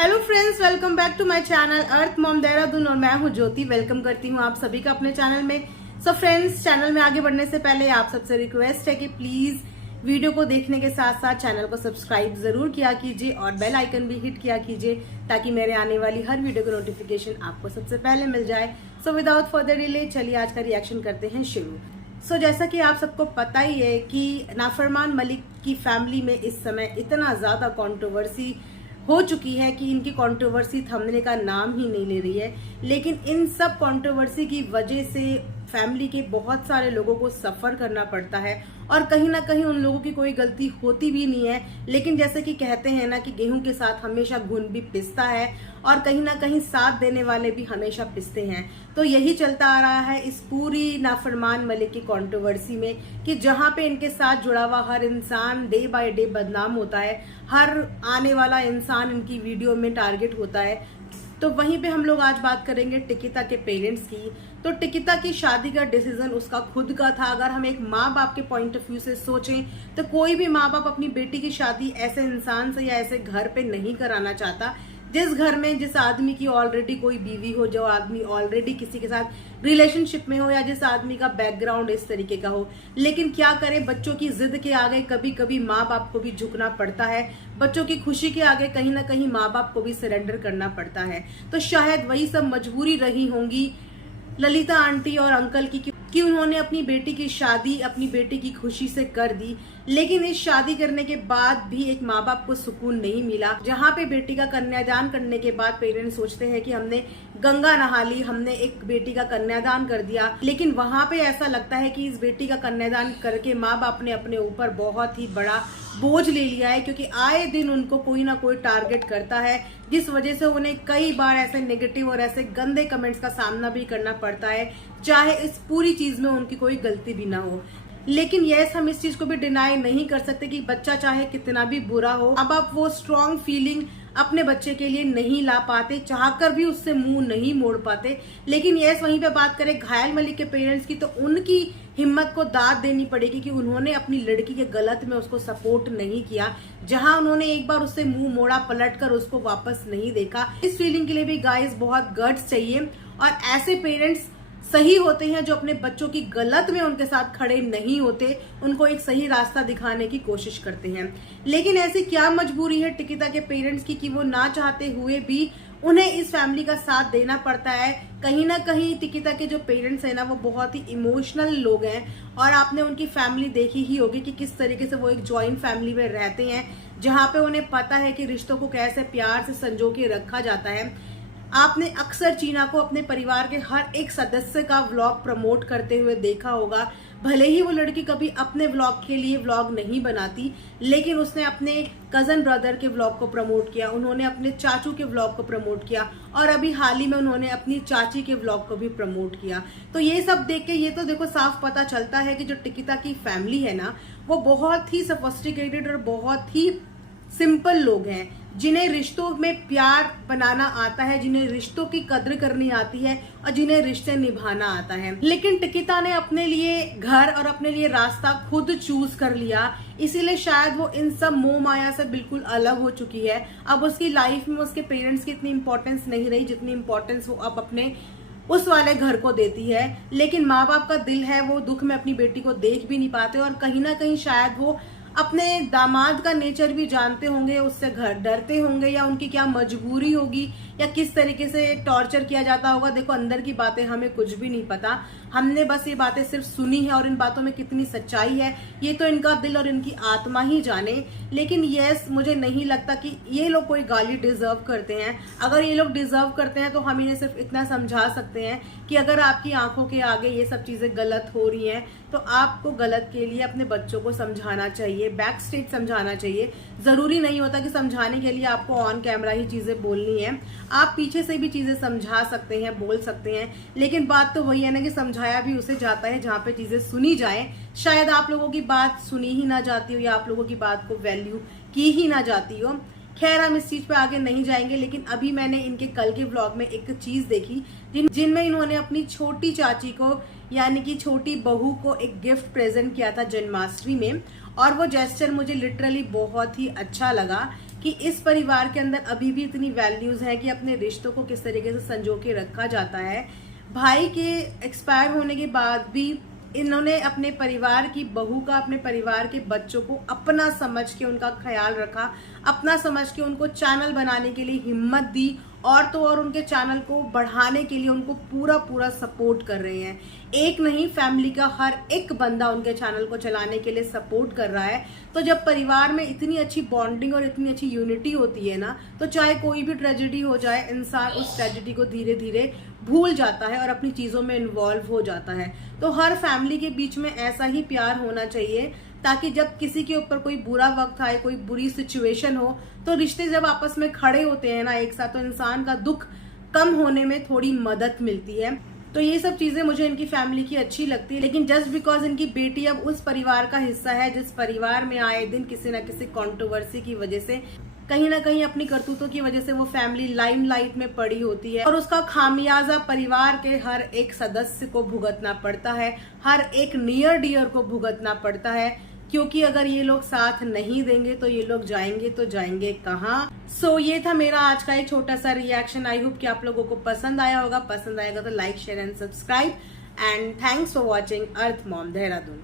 Hello friends, welcome back to my channel Earth Mom Dehradun और मैं हूं ज्योति। वेलकम करती हूं आप सभी का अपने चैनल में। सो फ्रेंड्स, चैनल में आगे बढ़ने से पहले आप सबसे रिक्वेस्ट है कि प्लीज वीडियो को देखने के साथ साथ चैनल को सब्सक्राइब जरूर किया कीजिए और बेल आइकन भी हिट किया कीजिए ताकि मेरे आने वाली हर वीडियो का नोटिफिकेशन आपको सबसे पहले मिल जाए। सो विदाउट फर्दर डिले चलिए आज का रिएक्शन करते हैं शुरू। जैसा कि आप सबको पता ही है कि नाफरमान मलिक की फैमिली में इस समय इतना ज्यादा कंट्रोवर्सी हो चुकी है कि इनकी कंट्रोवर्सी थमने का नाम ही नहीं ले रही है। लेकिन इन सब कंट्रोवर्सी की वजह से फैमिली के बहुत सारे लोगों को सफर करना पड़ता है और कहीं ना कहीं उन लोगों की कोई गलती होती भी नहीं है। लेकिन जैसे कि कहते हैं ना कि गेहूं के साथ हमेशा घुन भी पिसता है और कहीं ना कहीं साथ देने वाले भी हमेशा पिसते हैं। तो यही चलता आ रहा है इस पूरी नाफरमान मलिक की कंट्रोवर्सी में कि जहां पे इनके साथ जुड़ा हुआ हर इंसान डे बाय डे बदनाम होता है, हर आने वाला इंसान इनकी वीडियो में टारगेट होता है। तो वहीं पे हम लोग आज बात करेंगे टिकिता के पेरेंट्स की। तो टिकिता की शादी का डिसीजन उसका खुद का था। अगर हम एक माँ बाप के पॉइंट ऑफ व्यू से सोचें तो कोई भी माँ बाप अपनी बेटी की शादी ऐसे इंसान से या ऐसे घर पे नहीं कराना चाहता जिस घर में जिस आदमी की ऑलरेडी कोई बीवी हो, जो आदमी ऑलरेडी किसी के साथ रिलेशनशिप में हो या जिस आदमी का बैकग्राउंड इस तरीके का हो। लेकिन क्या करें, बच्चों की जिद के आगे कभी कभी माँ बाप को भी झुकना पड़ता है। बच्चों की खुशी के आगे कहीं ना कहीं माँ बाप को भी सरेंडर करना पड़ता है। तो शायद वही सब मजबूरी रही होंगी ललिता आंटी और अंकल की कि उन्होंने अपनी बेटी की शादी अपनी बेटी की खुशी से कर दी। लेकिन इस शादी करने के बाद भी एक माँ बाप को सुकून नहीं मिला। जहाँ पे बेटी का कन्यादान करने के बाद पेरेंट्स सोचते हैं कि हमने गंगा नहा ली, हमने एक बेटी का कन्यादान कर दिया, लेकिन वहां पे ऐसा लगता है कि इस बेटी का कन्यादान करके माँ बाप ने अपने ऊपर बहुत ही बड़ा बोझ ले लिया है, क्योंकि आए दिन उनको कोई ना कोई टारगेट करता है जिस वजह से उन्हें कई बार ऐसे नेगेटिव और ऐसे गंदे कमेंट्स का सामना भी करना पड़ता है, चाहे इस पूरी चीज में उनकी कोई गलती भी ना हो। लेकिन यस, हम इस चीज को भी डिनाई नहीं कर सकते कि बच्चा चाहे कितना भी बुरा हो, अब आप वो स्ट्रॉन्ग फीलिंग अपने बच्चे के लिए नहीं ला पाते, चाहकर भी उससे मुंह नहीं मोड़ पाते। लेकिन यस, वहीं पे बात करें घायल मलिक के पेरेंट्स की, तो उनकी हिम्मत को दाद देनी पड़ेगी कि उन्होंने अपनी लड़की के गलत में उसको सपोर्ट नहीं किया। जहां उन्होंने एक बार उससे मुंह मोड़ा, पलटकर उसको वापस नहीं देखा। इस फीलिंग के लिए भी गाइस बहुत गट्स चाहिए और ऐसे पेरेंट्स सही होते हैं जो अपने बच्चों की गलत में उनके साथ खड़े नहीं होते, उनको एक सही रास्ता दिखाने की कोशिश करते हैं। लेकिन ऐसी क्या मजबूरी है टिकिता के पेरेंट्स की कि वो ना चाहते हुए भी उन्हें इस फैमिली का साथ देना पड़ता है। कहीं ना कहीं टिकिता के जो पेरेंट्स हैं ना, वो बहुत ही इमोशनल लोग हैं और आपने उनकी फैमिली देखी ही होगी कि किस तरीके से वो एक जॉइंट फैमिली में रहते हैं, जहां पे उन्हें पता है कि रिश्तों को कैसे प्यार से संजो के रखा जाता है। आपने अक्सर चीना को अपने परिवार के हर एक सदस्य का व्लॉग प्रमोट करते हुए देखा होगा। भले ही वो लड़की कभी अपने व्लॉग के लिए व्लॉग नहीं बनाती, लेकिन उसने अपने कजन ब्रदर के व्लॉग को प्रमोट किया, उन्होंने अपने चाचू के व्लॉग को प्रमोट किया और अभी हाल ही में उन्होंने अपनी चाची के व्लॉग को भी प्रमोट किया। तो ये सब देख के ये तो देखो साफ पता चलता है कि जो टिकिता की फैमिली है ना, वो बहुत ही सोफिस्टिकेटेड और बहुत ही सिंपल लोग हैं, जिन्हें रिश्तों में प्यार बनाना आता है, जिन्हें रिश्तों की कद्र करनी आती है और जिन्हें रिश्ते निभाना आता है। लेकिन टिकिता ने अपने लिए घर और अपने लिए रास्ता खुद चूज कर लिया, इसीलिए शायद वो इन सब मोह माया से बिल्कुल अलग हो चुकी है। अब उसकी लाइफ में उसके पेरेंट्स की इतनी इंपॉर्टेंस नहीं रही जितनी इंपॉर्टेंस वो अब अपने उस वाले घर को देती है। लेकिन माँ बाप का दिल है, वो दुख में अपनी बेटी को देख भी नहीं पाते और कहीं ना कहीं शायद वो अपने दामाद का नेचर भी जानते होंगे, उससे घर डरते होंगे या उनकी क्या मजबूरी होगी या किस तरीके से टॉर्चर किया जाता होगा। देखो, अंदर की बातें हमें कुछ भी नहीं पता, हमने बस ये बातें सिर्फ सुनी है और इन बातों में कितनी सच्चाई है ये तो इनका दिल और इनकी आत्मा ही जाने। लेकिन यस, मुझे नहीं लगता कि ये लोग कोई गाली डिजर्व करते हैं। अगर ये लोग डिजर्व करते हैं तो हम इन्हें सिर्फ इतना समझा सकते हैं कि अगर आपकी आंखों के आगे ये सब चीजें गलत हो रही हैं तो आपको गलत के लिए अपने बच्चों को समझाना चाहिए, बैक स्टेज समझाना चाहिए। जरूरी नहीं होता कि समझाने के लिए आपको ऑन कैमरा ही चीजें बोलनी है, आप पीछे से भी चीजें समझा सकते हैं, बोल सकते हैं। लेकिन बात तो वही है ना कि समझाया भी उसे जाता है जहाँ पे चीजें सुनी जाए। शायद आप लोगों की बात सुनी ही ना जाती हो या आप लोगों की बात को वैल्यू की ही ना जाती हो। खैर, हम इस चीज पे आगे नहीं जाएंगे। लेकिन अभी मैंने इनके कल के व्लॉग में एक चीज देखी जिनमें इन्होंने अपनी छोटी चाची को यानी कि छोटी बहू को एक गिफ्ट प्रेजेंट किया था जन्माष्टमी में, और वो जेस्चर मुझे लिटरली बहुत ही अच्छा लगा कि इस परिवार के अंदर अभी भी इतनी वैल्यूज है कि अपने रिश्तों को किस तरीके से संजो के रखा जाता है। भाई के एक्सपायर होने के बाद भी इन्होंने अपने परिवार की बहू का, अपने परिवार के बच्चों को अपना समझ के उनका ख्याल रखा, अपना समझ के उनको चैनल बनाने के लिए हिम्मत दी, और तो और उनके चैनल को बढ़ाने के लिए उनको पूरा पूरा सपोर्ट कर रहे हैं। एक नहीं, फैमिली का हर एक बंदा उनके चैनल को चलाने के लिए सपोर्ट कर रहा है। तो जब परिवार में इतनी अच्छी बॉन्डिंग और इतनी अच्छी यूनिटी होती है ना, तो चाहे कोई भी ट्रेजेडी हो जाए, इंसान उस ट्रेजेडी को धीरे धीरे भूल जाता है और अपनी चीजों में इन्वॉल्व हो जाता है। तो हर फैमिली के बीच में ऐसा ही प्यार होना चाहिए, ताकि जब किसी के ऊपर कोई बुरा वक्त आए, कोई बुरी सिचुएशन हो, तो रिश्ते जब आपस में खड़े होते हैं ना एक साथ, तो इंसान का दुख कम होने में थोड़ी मदद मिलती है। तो ये सब चीजें मुझे इनकी फैमिली की अच्छी लगती है। लेकिन जस्ट बिकॉज इनकी बेटी अब उस परिवार का हिस्सा है जिस परिवार में आए दिन किसी न किसी कंट्रोवर्सी की वजह से, कहीं ना कहीं अपनी करतूतों की वजह से वो फैमिली लाइमलाइट में पड़ी होती है, और उसका खामियाजा परिवार के हर एक सदस्य को भुगतना पड़ता है, हर एक नियर डियर को भुगतना पड़ता है। क्योंकि अगर ये लोग साथ नहीं देंगे तो ये लोग जाएंगे तो जाएंगे कहाँ। सो ये था मेरा आज का एक छोटा सा रिएक्शन। आई होप कि आप लोगों को पसंद आया होगा। पसंद आएगा तो like, share and subscribe. And thanks for watching earth Mom Dehradun.